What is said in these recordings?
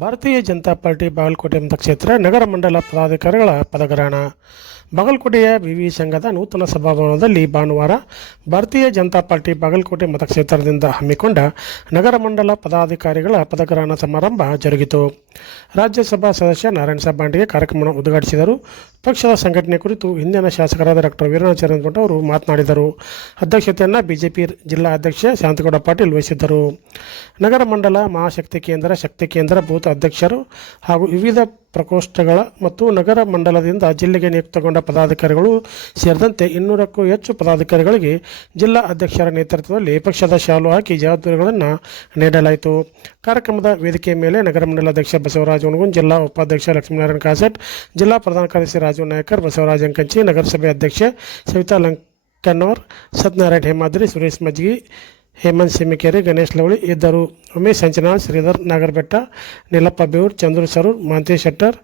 ಭಾರತೀಯ ಜನತಾ ಪಾರ್ಟಿ ಬಾಗಲಕೋಟೆ ಮತಕ್ಷೇತ್ರ ನಗರ ಮಂಡಲ ಪದಾಧಿಕಾರಿಗಳ ಪದಗ್ರಹಣ. ಬಾಗಲಕೋಟೆಯ ವಿವಿ ಸಂಘದ ನೂತನ ಸಭಾಭವನದಲ್ಲಿ ಭಾನುವಾರ ಭಾರತೀಯ ಜನತಾ ಪಾರ್ಟಿ ಬಾಗಲಕೋಟೆ ಮತಕ್ಷೇತ್ರದಿಂದ ಹಮ್ಮಿಕೊಂಡ ನಗರ ಮಂಡಲ ಪದಾಧಿಕಾರಿಗಳ ಪದಗ್ರಹಣ ಸಮಾರಂಭ ಜರುಗಿತು. ರಾಜ್ಯಸಭಾ ಸದಸ್ಯ ನಾರಾಯಣ ಬಾಂಡಿಗೆ ಕಾರ್ಯಕ್ರಮವನ್ನು ಉದ್ಘಾಟಿಸಿದರು. ಪಕ್ಷದ ಸಂಘಟನೆ ಕುರಿತು ಹಿಂದಿನ ಶಾಸಕರಾದ ಡಾಕ್ಟರ್ ಭಟ್ ಅವರು ಮಾತನಾಡಿದರು. ಅಧ್ಯಕ್ಷತೆಯನ್ನು ಬಿಜೆಪಿ ಜಿಲ್ಲಾ ಅಧ್ಯಕ್ಷ ಶಾಂತಗೌಡ ಪಾಟೀಲ್ ವಹಿಸಿದ್ದರು. ನಗರ ಮಂಡಲ ಮಹಾಶಕ್ತಿ ಕೇಂದ್ರ, ಶಕ್ತಿ ಕೇಂದ್ರ, ಬೂತ್ ಅಧ್ಯಕ್ಷರು ಹಾಗೂ ವಿವಿಧ ಪ್ರಕೋಷ್ಠಗಳ ಮತ್ತು ನಗರ ಮಂಡಲದಿಂದ ಜಿಲ್ಲೆಗೆ ನಿಯುಕ್ತಗೊಂಡ ಪದಾಧಿಕಾರಿಗಳು ಸೇರಿದಂತೆ ಇನ್ನೂರಕ್ಕೂ ಹೆಚ್ಚು ಪದಾಧಿಕಾರಿಗಳಿಗೆ ಜಿಲ್ಲಾ ಅಧ್ಯಕ್ಷರ ನೇತೃತ್ವದಲ್ಲಿ ಪಕ್ಷದ ಶಾಲು ಹಾಕಿ ಜವಾಬ್ದಾರಿಗಳನ್ನು ನೀಡಲಾಯಿತು. ಕಾರ್ಯಕ್ರಮದ ವೇದಿಕೆ ಮೇಲೆ ನಗರ ಮಂಡಲಾಧ್ಯಕ್ಷ ಬಸವರಾಜ ಹುಣಗುನ್ ಜಿಲ್ಲಾ ಉಪಾಧ್ಯಕ್ಷ ಲಕ್ಷ್ಮೀನಾರಾಯಣ ಕಾಸೆಟ್, ಜಿಲ್ಲಾ ಪ್ರಧಾನ ಕಾರ್ಯದರ್ಶಿ ರಾಜು ನಾಯಕರ್, ಬಸವರಾಜ ಅಂಕಂಚಿ, ನಗರಸಭೆ ಅಧ್ಯಕ್ಷೆ ಸವಿತಾ ಲಂಕನ್ನವರ್ ಸತ್ಯನಾರಾಯಣ ಹೇಮಾದ್ರಿ, ಸುರೇಶ್ ಮಜ್ಗಿ ಹೇಮಂತ್ ಸಿಮಿಕೇರಿ ಗಣೇಶ್ ಲವಳಿ ಇದ್ದರು. ಉಮೇಶ್ ಸಂಚನಾಳ್ ಶ್ರೀಧರ್ ನಾಗರಬೆಟ್ಟ, ನೀಲಪ್ಪ ಬೇವೂರ್, ಚಂದ್ರ ಸರೂರ್ ಮಹಂತೇಶ್ ಶೆಟ್ಟರ್,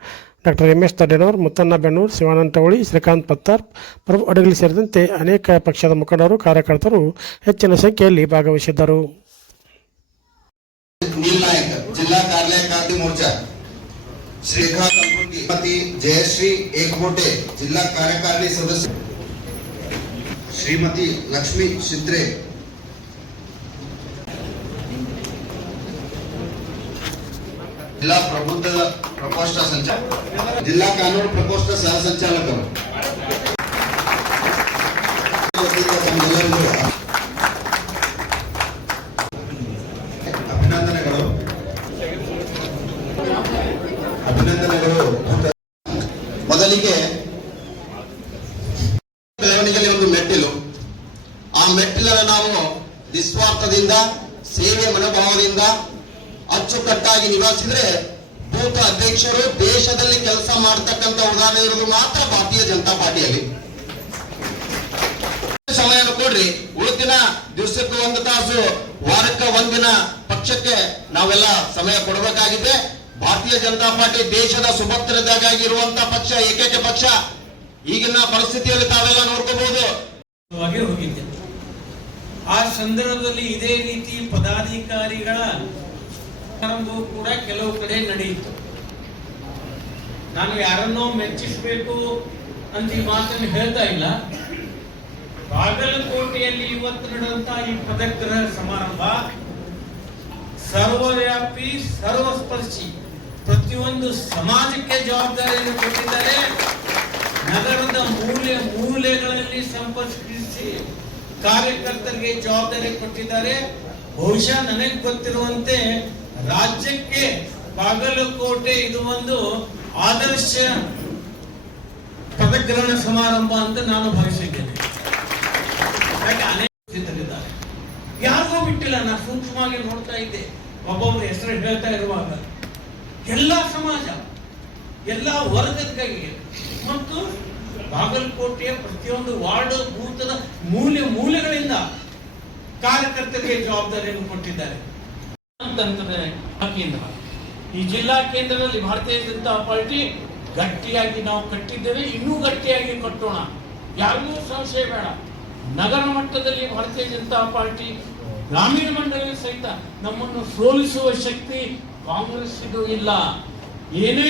ಡಾಕ್ಟರ್ ರಮೇಶ್ ತಡೆನವರ್ ಮುತ್ತಣ್ಣ ಬೆನ್ನೂರು ಶಿವಾನಂದ ತವಳಿ ಶ್ರೀಕಾಂತ್ ಪತ್ತಾರ್, ಪ್ರಭು ಅಡಗಲಿ ಸೇರಿದಂತೆ ಅನೇಕ ಪಕ್ಷದ ಮುಖಂಡರು, ಕಾರ್ಯಕರ್ತರು ಹೆಚ್ಚಿನ ಸಂಖ್ಯೆಯಲ್ಲಿ ಭಾಗವಹಿಸಿದ್ದರು. ಶ್ರೀಮತಿ ಲಕ್ಷ್ಮೀ ಸಿದ್ರೆ ಜಿಲ್ಲಾ ಪ್ರಬುದ್ಧ ಪ್ರಕೋಷ್ಠ ಸಂಚಾಲಕ. ಜಿಲ್ಲಾ ಕಾನೂನು ಪ್ರಕೋಷ್ಠ ಸಹ ಸಂಚಾಲಕರು. ಅಭಿನಂದನೆಗಳು. ಅಭಿನಂದನೆಗಳು. ಮೊದಲಿಗೆ ಬೆಳವಣಿಗೆಯಲ್ಲಿ ಒಂದು ಮೆಟ್ಟಿಲು. ಆ ಮೆಟ್ಟಿಲನ್ನು ನಾವು ನಿಸ್ವಾರ್ಥದಿಂದ, ಸೇವೆ ಮನೋಭಾವದಿಂದ ಅಚ್ಚುಕಟ್ಟಾಗಿ ನಿಭಾಯಿಸಿದ್ರೆ ಭೂತ ಅಧ್ಯಕ್ಷರು ದೇಶದಲ್ಲಿ ಕೆಲಸ ಮಾಡ್ತಕ್ಕಂಥ ಉದಾಹರಣೆ ಇರೋದು ಮಾತ್ರ ಭಾರತೀಯ ಜನತಾ ಪಾರ್ಟಿಯಲ್ಲಿ. ಸಮಯ ಕೊಡ್ರಿ ಉಳಿದಿನ ದಿವಸಕ್ಕೆ ಒಂದು ತಾಸು, ವಾರಕ್ಕೆ ಒಂದಿನ ಪಕ್ಷಕ್ಕೆ ನಾವೆಲ್ಲ ಸಮಯ ಕೊಡಬೇಕಾಗಿದೆ. ಭಾರತೀಯ ಜನತಾ ಪಾರ್ಟಿ ದೇಶದ ಸುಭದ್ರತೆಗಾಗಿ ಇರುವಂತ ಪಕ್ಷ, ಏಕೈಕ ಪಕ್ಷ. ಈಗಿನ ಪರಿಸ್ಥಿತಿಯಲ್ಲಿ ತಾವೆಲ್ಲ ನೋಡ್ಕೋಬಹುದು. ಆ ಸಂದರ್ಭದಲ್ಲಿ ಇದೇ ರೀತಿ ಪದಾಧಿಕಾರಿಗಳ ಸಮಾರಂಭವು ಕೂಡ ಕೆಲವು ಕಡೆ ನಡೆಯಿತು. ನಾನು ಯಾರನ್ನೋ ಮೆಚ್ಚಿಸಬೇಕು ಅಂತ ಈ ಮಾತನ್ನು ಹೇಳ್ತಾ ಇಲ್ಲ. ಬಾಗಲಕೋಟೆಯಲ್ಲಿ ಇವತ್ತು ನಡೆದಂತಹ ಈ ಪದಗ್ರಹ ಸಮಾರಂಭ ಸರ್ವವ್ಯಾಪಿ, ಸರ್ವಸ್ಪರ್ಶಿ, ಪ್ರತಿಯೊಂದು ಸಮಾಜಕ್ಕೆ ಜವಾಬ್ದಾರಿಯನ್ನು ಕೊಟ್ಟಿದ್ದಾರೆ. ನಗರದ ಮೂಲೆ ಮೂಲೆಗಳಲ್ಲಿ ಸಂಪರ್ಕಿಸಿ ಕಾರ್ಯಕರ್ತರಿಗೆ ಜವಾಬ್ದಾರಿ ಕೊಟ್ಟಿದ್ದಾರೆ. ಬಹುಶಃ ನನಗೆ ಗೊತ್ತಿರುವಂತೆ ರಾಜ್ಯಕ್ಕೆ ಬಾಗಲಕೋಟೆ ಇದು ಒಂದು ಆದರ್ಶ ಪದಗ್ರಹಣ ಸಮಾರಂಭ ಅಂತ ನಾನು ಭಾವಿಸಿದ್ದೇನೆ. ಯಾರಿಗೂ ಬಿಟ್ಟಿಲ್ಲ ನಾನು ಸೂಕ್ಷ್ಮವಾಗಿ ನೋಡ್ತಾ ಇದ್ದೆ. ಒಬ್ಬೊಬ್ಬರು ಹೆಸರು ಹೇಳ್ತಾ ಇರುವಾಗ, ಎಲ್ಲ ಸಮಾಜ, ಎಲ್ಲ ವರ್ಗದ ಕೈಗೆ ಮತ್ತು ಬಾಗಲಕೋಟೆಯ ಪ್ರತಿಯೊಂದು ವಾರ್ಡ್ ಭೂತದ ಮೂಲೆ ಮೂಲೆಗಳಿಂದ ಕಾರ್ಯಕರ್ತರಿಗೆ ಜವಾಬ್ದಾರಿಯನ್ನು ಕೊಟ್ಟಿದ್ದಾರೆ. ಕೇಂದ್ರ. ಈ ಜಿಲ್ಲಾ ಕೇಂದ್ರದಲ್ಲಿ ಭಾರತೀಯ ಜನತಾ ಪಾರ್ಟಿ ಗಟ್ಟಿಯಾಗಿ ನಾವು ಕಟ್ಟಿದ್ದೇವೆ, ಇನ್ನೂ ಗಟ್ಟಿಯಾಗಿ ಕಟ್ಟೋಣ. ಯಾರಿಗೂ ಸಂಶಯ ಬೇಡ. ನಗರ ಮಟ್ಟದಲ್ಲಿ ಭಾರತೀಯ ಜನತಾ ಪಾರ್ಟಿ ಗ್ರಾಮೀಣ ಮಂಡಳಿ ಸಹಿತ ನಮ್ಮನ್ನು ಸೋಲಿಸುವ ಶಕ್ತಿ ಕಾಂಗ್ರೆಸ್ ಇದು ಇಲ್ಲ. ಏನೇ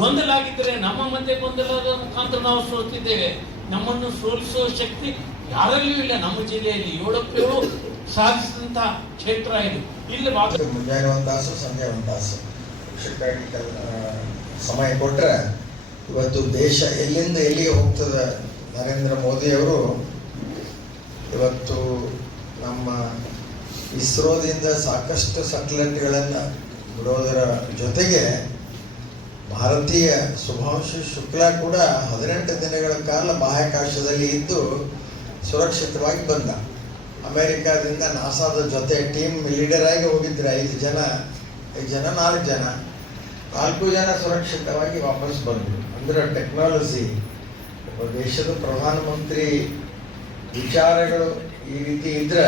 ಗೊಂದಲ ಆಗಿದ್ದರೆ ನಮ್ಮ ಮಧ್ಯೆ ಗೊಂದಲದ ಮುಖಾಂತರ ನಾವು ಸೋತಿದ್ದೇವೆ. ನಮ್ಮನ್ನು ಸೋಲಿಸುವ ಶಕ್ತಿ ಯಾರಲ್ಲಿಯೂ ಇಲ್ಲ. ನಮ್ಮ ಜಿಲ್ಲೆಯಲ್ಲಿ ಏಳಕ್ಕೆ ಸಾಧಿಸಿದಂತಹ ಸಾಧಿಸಿದಂತ ಕ್ಷೇತ್ರ ಇದು. ಇಲ್ಲಿ ಮಾತ್ರ. ಮುಂಜಾನೆ ಒಂದು ತಾಸು, ಸಂಜೆ ಒಂದು ತಾಸು. ಸಮಯ ಕೊಟ್ಟರೆ ಇವತ್ತು ದೇಶ ಎಲ್ಲಿಂದ ಎಲ್ಲಿಗೆ ಹೋಗ್ತದೆ ನರೇಂದ್ರ ಮೋದಿಯವರು, ಇವತ್ತು ನಮ್ಮ ಇಸ್ರೋದಿಂದ ಸಾಕಷ್ಟು ಸಟ್ಲೈಟ್ಗಳನ್ನು ಬಿಡೋದರ ಜೊತೆಗೆ ಭಾರತೀಯ ಶುಭಾಂಶು ಶುಕ್ಲಾ ಕೂಡ ಹದಿನೆಂಟು ದಿನಗಳ ಕಾಲ ಬಾಹ್ಯಾಕಾಶದಲ್ಲಿ ಇದ್ದು ಸುರಕ್ಷಿತವಾಗಿ ಬಂದ. ಅಮೆರಿಕಾದಿಂದ ನಾಸಾದ ಜೊತೆ ಟೀಮ್ ಲೀಡರ್ ಆಗಿ ಹೋಗಿದ್ರು ಐದು ಜನ ಐದು ಜನ, ನಾಲ್ಕು ಜನ ನಾಲ್ಕು ಜನ ಸುರಕ್ಷಿತವಾಗಿ ವಾಪಸ್ ಬಂದರು. ಅಂದರೆ ಟೆಕ್ನಾಲಜಿ ಒಬ್ಬ ದೇಶದ ಪ್ರಧಾನಮಂತ್ರಿ, ವಿಚಾರಗಳು ಈ ರೀತಿ ಇದ್ದರೆ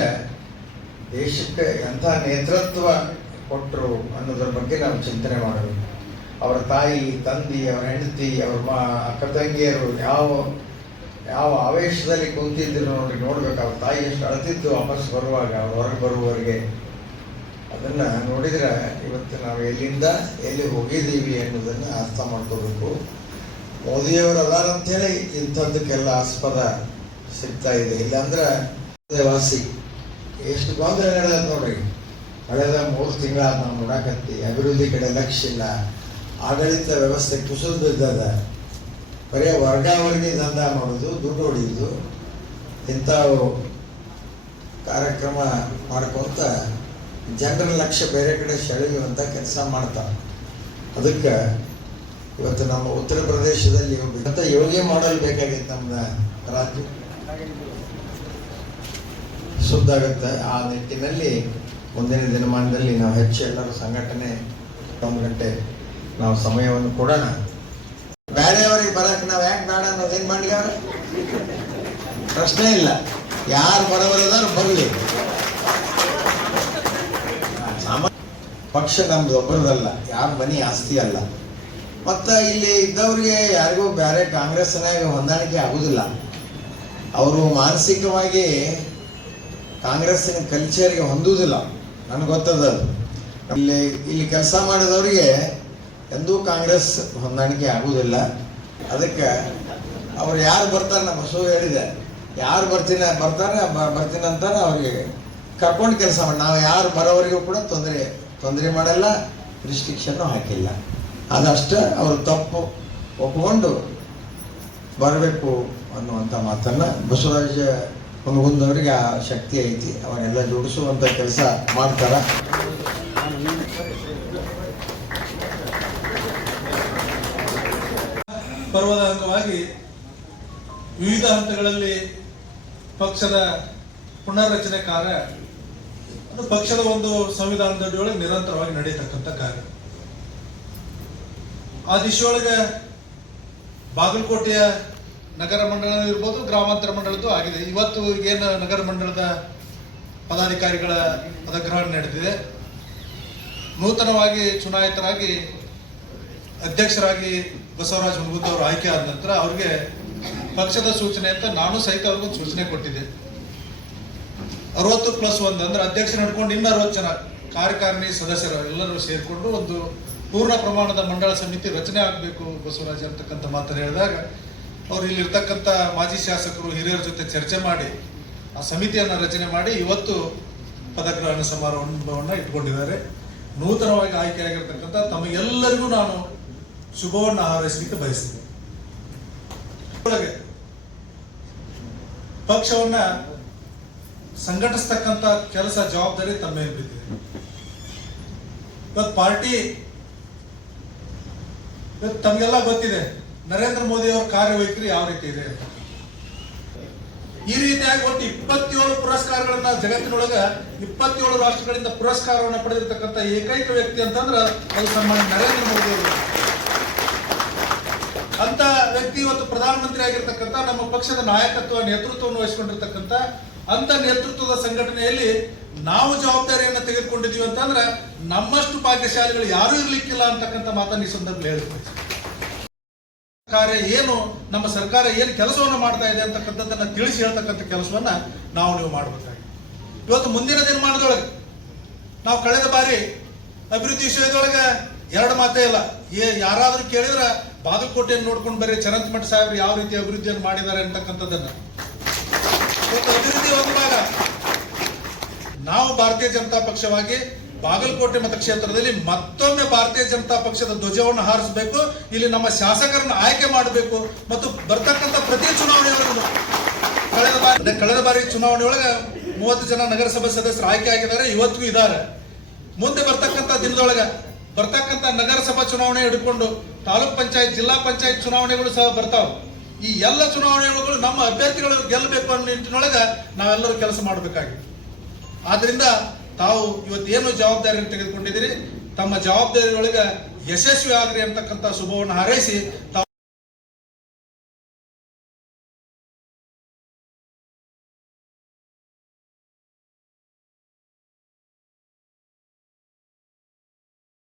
ದೇಶಕ್ಕೆ ಎಂಥ ನೇತೃತ್ವ ಕೊಟ್ಟರು ಅನ್ನೋದ್ರ ಬಗ್ಗೆ ನಾವು ಚಿಂತನೆ ಮಾಡಬೇಕು ಅವರ ತಾಯಿ, ತಂದಿ, ಅವರ ಹೆಂಡತಿ, ಅವ್ರ ಮಾ, ಅಕ್ಕ ತಂಗಿಯರು ಯಾವ ಯಾವ ಆವೇಶದಲ್ಲಿ ಕುಂತಿದ್ರು ನೋಡಿ ನೋಡ್ಬೇಕು ಅವ್ರ ತಾಯಿ ಎಷ್ಟು ಅಳತಿದ್ದು ವಾಪಸ್ ಬರುವಾಗ ಹೊರಗೆ ಬರುವವರಿಗೆ. ಅದನ್ನ ನೋಡಿದ್ರೆ ಇವತ್ತು ನಾವು ಎಲ್ಲಿಂದ ಎಲ್ಲಿ ಹೋಗಿದ್ದೀವಿ ಅನ್ನೋದನ್ನ ಅರ್ಥ ಮಾಡ್ಕೋಬೇಕು. ಮೋದಿಯವರು ಅದಾರಂತೇಳಿ ಇಂಥದ್ದಕ್ಕೆಲ್ಲ ಆಸ್ಪದ ಸಿಗ್ತಾ ಇದೆ. ಇಲ್ಲಾಂದ್ರೆ ವಾಸಿ ಎಷ್ಟು ಗೊಂದಲ ನಡೆದ ನೋಡ್ರಿ. ಕಳೆದ ಮೂರು ತಿಂಗಳ ನಾವು ನೋಡಕತ್ತಿ ಅಭಿವೃದ್ಧಿ ಕಡೆ ಲಕ್ಷ ಇಲ್ಲ. ಆಡಳಿತ ವ್ಯವಸ್ಥೆ ಕುಸಿದು ಬಿದ್ದದ ಬರೀ ವರ್ಗಾವರ್ಗಿ ದಂಧ ಮಾಡೋದು, ದುಡ್ಡು ಹೊಡೆಯೋದು, ಇಂಥವು ಕಾರ್ಯಕ್ರಮ ಮಾಡ್ಕೊಂತ ಜನರ ಲಕ್ಷ್ಯ ಬೇರೆ ಕಡೆ ಸೆಳೆಯುವಂಥ ಕೆಲಸ ಮಾಡ್ತಾರೆ ಅದಕ್ಕೆ ಇವತ್ತು ನಮ್ಮ ಉತ್ತರ ಪ್ರದೇಶದಲ್ಲಿ ಅಂತ ಯೋಗಿ ಮಾಡಲ್ ಬೇಕಾಗಿತ್ತು ನಮ್ಮ ರಾಜ್ಯ ಸುದ್ದಾಗುತ್ತೆ ಆ ನಿಟ್ಟಿನಲ್ಲಿ ಮುಂದಿನ ದಿನಮಾನದಲ್ಲಿ ನಾವು ಹೆಚ್ಚು ಎಲ್ಲರೂ ಸಂಘಟನೆ, ಒಂದು ಗಂಟೆ ನಾವು ಸಮಯವನ್ನು ಕೊಡೋಣ. ಬೇರೆಯವರಿಗೆ ಬರಕ್ಕೆ ನಾವು ಯಾಕೆ ಬೇಡ ಅನ್ನೋದೇನು ಮಾಡಿದವ್ರೆ ಪ್ರಶ್ನೆ ಇಲ್ಲ. ಯಾರು ಬರವರದಾರು ಬರಲಿ. ಪಕ್ಷ ನಮ್ದು ಒಬ್ಬರದಲ್ಲ ಯಾರ ಮನಿ ಆಸ್ತಿ ಅಲ್ಲ. ಮತ್ತ ಇಲ್ಲಿ ಇದ್ದವ್ರಿಗೆ ಯಾರಿಗೂ ಬೇರೆ ಕಾಂಗ್ರೆಸ್ನಾಗ ಹೊಂದಾಣಿಕೆ ಆಗುದಿಲ್ಲ. ಅವರು ಮಾನಸಿಕವಾಗಿ ಕಾಂಗ್ರೆಸ್ಸಿನ ಕಲ್ಚರ್ಗೆ ಹೊಂದುವುದಿಲ್ಲ ನನಗೆ ಗೊತ್ತದ. ಇಲ್ಲಿ ಇಲ್ಲಿ ಕೆಲಸ ಮಾಡಿದವರಿಗೆ ಎಂದೂ ಕಾಂಗ್ರೆಸ್ ಹೊಂದಾಣಿಕೆ ಆಗುವುದಿಲ್ಲ. ಅದಕ್ಕೆ ಅವ್ರು ಯಾರು ಬರ್ತಾರೆ ನಮ್ಮ ಬಸವ ಹೇಳಿದೆ. ಯಾರು ಬರ್ತೀನಿ, ಬರ್ತಾರೆ ಬರ್ತೀನಿ ಅಂತಾನೆ ಅವ್ರಿಗೆ ಕರ್ಕೊಂಡು ಕೆಲಸ ಮಾಡಿ. ನಾವು ಯಾರು ಬರೋವರಿಗೂ ಕೂಡ ತೊಂದರೆ ತೊಂದರೆ ಮಾಡಲ್ಲ ರಿಸ್ಟ್ರಿಕ್ಷನ್ನು ಹಾಕಿಲ್ಲ. ಅದಷ್ಟೇ ಅವರು ತಪ್ಪು ಒಪ್ಕೊಂಡು ಬರಬೇಕು ಅನ್ನುವಂಥ ಮಾತನ್ನು ಬಸವರಾಜ ಹುನಗುಂದವರಿಗೆ ಆ ಶಕ್ತಿ ಐತಿ. ಅವನ್ನೆಲ್ಲ ಜೋಡಿಸುವಂಥ ಕೆಲಸ ಮಾಡ್ತಾರ. ಪರ್ವದ ಅಂಗವಾಗಿ ವಿವಿಧ ಹಂತಗಳಲ್ಲಿ ಪಕ್ಷದ ಪುನರ್ರಚನೆ ಕಾರ್ಯ, ಅದು ಪಕ್ಷದ ಒಂದು ಸಂವಿಧಾನದಡಿಯೊಳಗೆ ನಿರಂತರವಾಗಿ ನಡೀತಕ್ಕಂಥ ಕಾರ್ಯ. ಆ ದಿಶೆಯೊಳಗೆ ಬಾಗಲಕೋಟೆಯ ನಗರ ಮಂಡಳ ಇರ್ಬೋದು, ಗ್ರಾಮಾಂತರ ಮಂಡಳದ್ದು ಆಗಿದೆ. ಇವತ್ತು ಏನು ನಗರ ಮಂಡಳದ ಪದಾಧಿಕಾರಿಗಳ ಪದಗ್ರಹಣ ನಡೆದಿದೆ. ನೂತನವಾಗಿ ಚುನಾಯಿತರಾಗಿ ಅಧ್ಯಕ್ಷರಾಗಿ ಬಸವರಾಜ ಹುಣಗುತ್ ಅವರು ಆಯ್ಕೆ ಆದ ನಂತರ ಅವ್ರಿಗೆ ಪಕ್ಷದ ಸೂಚನೆ ಅಂತ ನಾನು ಸಹಿತ ಅವ್ರಿಗೊಂದು ಸೂಚನೆ ಕೊಟ್ಟಿದ್ದೆ. ಅರವತ್ತು ಪ್ಲಸ್ ಒಂದು ಅಂದ್ರೆ ಅಧ್ಯಕ್ಷರು ನಡ್ಕೊಂಡು ಇನ್ನು ಅರವತ್ತು ಜನ ಕಾರ್ಯಕಾರಿಣಿ ಸದಸ್ಯರು ಎಲ್ಲರೂ ಸೇರಿಕೊಂಡು ಒಂದು ಪೂರ್ಣ ಪ್ರಮಾಣದ ಮಂಡಳ ಸಮಿತಿ ರಚನೆ ಆಗಬೇಕು ಬಸವರಾಜ್ ಅಂತಕ್ಕಂಥ ಮಾತನ್ನು ಹೇಳಿದಾಗ ಅವ್ರು ಇಲ್ಲಿರ್ತಕ್ಕಂಥ ಮಾಜಿ ಶಾಸಕರು ಹಿರಿಯರ ಜೊತೆ ಚರ್ಚೆ ಮಾಡಿ ಆ ಸಮಿತಿಯನ್ನು ರಚನೆ ಮಾಡಿ ಇವತ್ತು ಪದಗ್ರಹಣ ಸಮಾರಂಭವನ್ನು ಇಟ್ಕೊಂಡಿದ್ದಾರೆ. ನೂತನವಾಗಿ ಆಯ್ಕೆಯಾಗಿರ್ತಕ್ಕಂಥ ತಮಗೆಲ್ಲರಿಗೂ ನಾನು ಶುಭವನ್ನು ಹಾರೈಸಲಿಕ್ಕೆ ಬಯಸಿದೆ. ಪಕ್ಷವನ್ನ ಸಂಘಟಿಸ್ತಕ್ಕಂಥ ಕೆಲಸ ಜವಾಬ್ದಾರಿ ತಮ್ಮ ಬಿದ್ದಿದೆ. ಇವತ್ತು ಪಾರ್ಟಿ ಇವತ್ತು ತಮಗೆಲ್ಲ ಗೊತ್ತಿದೆ, ನರೇಂದ್ರ ಮೋದಿ ಅವರ ಕಾರ್ಯವೈಖರಿ ಯಾವ ರೀತಿ ಇದೆ ಈ ರೀತಿಯಾಗಿ ಒಟ್ಟು ಇಪ್ಪತ್ತೇಳು ಪುರಸ್ಕಾರಗಳನ್ನ ಜಗತ್ತಿನೊಳಗ ಇಪ್ಪತ್ತೇಳು ರಾಷ್ಟ್ರಗಳಿಂದ ಪುರಸ್ಕಾರವನ್ನು ಪಡೆದಿರ್ತಕ್ಕಂಥ ಏಕೈಕ ವ್ಯಕ್ತಿ ಅಂತಂದ್ರೆ ಅದು ನಮ್ಮ ನರೇಂದ್ರ ಮೋದಿ ಅವರು. ಅಂತ ವ್ಯಕ್ತಿ ಇವತ್ತು ಪ್ರಧಾನಮಂತ್ರಿ ಆಗಿರ್ತಕ್ಕಂಥ ನಮ್ಮ ಪಕ್ಷದ ನಾಯಕತ್ವ, ನೇತೃತ್ವವನ್ನು ವಹಿಸಿಕೊಂಡಿರ್ತಕ್ಕಂಥ ಅಂತ ನೇತೃತ್ವದ ಸಂಘಟನೆಯಲ್ಲಿ ನಾವು ಜವಾಬ್ದಾರಿಯನ್ನು ತೆಗೆದುಕೊಂಡಿದ್ದೀವಿ ಅಂತಂದ್ರೆ ನಮ್ಮಷ್ಟು ಭಾಗ್ಯಶಾಲಿಗಳು ಯಾರೂ ಇರ್ಲಿಕ್ಕಿಲ್ಲ ಅಂತಕ್ಕಂಥ ಮಾತನ್ನು ಈ ಸಂದರ್ಭದಲ್ಲಿ ಹೇಳಿದ್ರು. ಕಾರ್ಯ ಏನು, ನಮ್ಮ ಸರ್ಕಾರ ಏನು ಕೆಲಸವನ್ನು ಮಾಡ್ತಾ ಇದೆ ಅಂತಕ್ಕಂಥದ್ದನ್ನ ತಿಳಿಸಿ ಹೇಳ್ತಕ್ಕಂಥ ಕೆಲಸವನ್ನ ನಾವು ನೀವು ಮಾಡಬೇಕಾಗಿದೆ. ಇವತ್ತು ಮುಂದಿನ ದಿನಮಾನದೊಳಗೆ ನಾವು ಕಳೆದ ಬಾರಿ ಅಭಿವೃದ್ಧಿ ವಿಷಯದೊಳಗೆ ಎರಡು ಮಾತೇ ಇಲ್ಲ. ಏ, ಯಾರಾದರೂ ಕೇಳಿದ್ರೆ ಬಾಗಲಕೋಟೆಯನ್ನು ನೋಡ್ಕೊಂಡು ಬರೀ ಚರಂತಮಠ ಸಾಹೇಬ್ರು ಯಾವ ರೀತಿ ಅಭಿವೃದ್ಧಿಯನ್ನು ಮಾಡಿದ್ದಾರೆ ಅಂತಕ್ಕಂಥದ್ದನ್ನ. ಅಭಿವೃದ್ಧಿ ನಾವು ಭಾರತೀಯ ಜನತಾ ಪಕ್ಷವಾಗಿ ಬಾಗಲಕೋಟೆ ಮತಕ್ಷೇತ್ರದಲ್ಲಿ ಮತ್ತೊಮ್ಮೆ ಭಾರತೀಯ ಜನತಾ ಪಕ್ಷದ ಧ್ವಜವನ್ನು ಹಾರಿಸಬೇಕು, ಇಲ್ಲಿ ನಮ್ಮ ಶಾಸಕರನ್ನು ಆಯ್ಕೆ ಮಾಡಬೇಕು ಮತ್ತು ಬರ್ತಕ್ಕಂಥ ಪ್ರತಿ ಚುನಾವಣೆಯೊಳಗೂ ಕಳೆದ ಬಾರಿ ಕಳೆದ ಬಾರಿ ಚುನಾವಣೆ ಒಳಗೆ ಮೂವತ್ತು ಜನ ನಗರಸಭೆ ಸದಸ್ಯರು ಆಯ್ಕೆ ಆಗಿದ್ದಾರೆ, ಇವತ್ತಿಗೂ ಇದ್ದಾರೆ. ಮುಂದೆ ಬರ್ತಕ್ಕಂಥ ದಿನದೊಳಗೆ ಬರ್ತಕ್ಕಂಥ ನಗರಸಭಾ ಚುನಾವಣೆ ಹಿಡ್ಕೊಂಡು ತಾಲೂಕ್ ಪಂಚಾಯತ್, ಜಿಲ್ಲಾ ಪಂಚಾಯತ್ ಚುನಾವಣೆಗಳು ಸಹ ಬರ್ತಾವೆ. ಈ ಎಲ್ಲ ಚುನಾವಣೆಗಳು ನಮ್ಮ ಅಭ್ಯರ್ಥಿಗಳು ಗೆಲ್ಲಬೇಕು ಅನ್ನೋ ನಿಟ್ಟಿನೊಳಗೆ ನಾವೆಲ್ಲರೂ ಕೆಲಸ ಮಾಡಬೇಕಾಗಿದೆ. ಆದ್ದರಿಂದ ತಾವು ಇವತ್ತೇನು ಜವಾಬ್ದಾರಿಯನ್ನು ತೆಗೆದುಕೊಂಡಿದ್ದೀರಿ? ತಮ್ಮ ಜವಾಬ್ದಾರಿಯೊಳಗೆ ಯಶಸ್ವಿ ಆಗ್ರಿ ಅಂತಕ್ಕಂಥ ಶುಭವನ್ನು ಹಾರೈಸಿ ತಾವು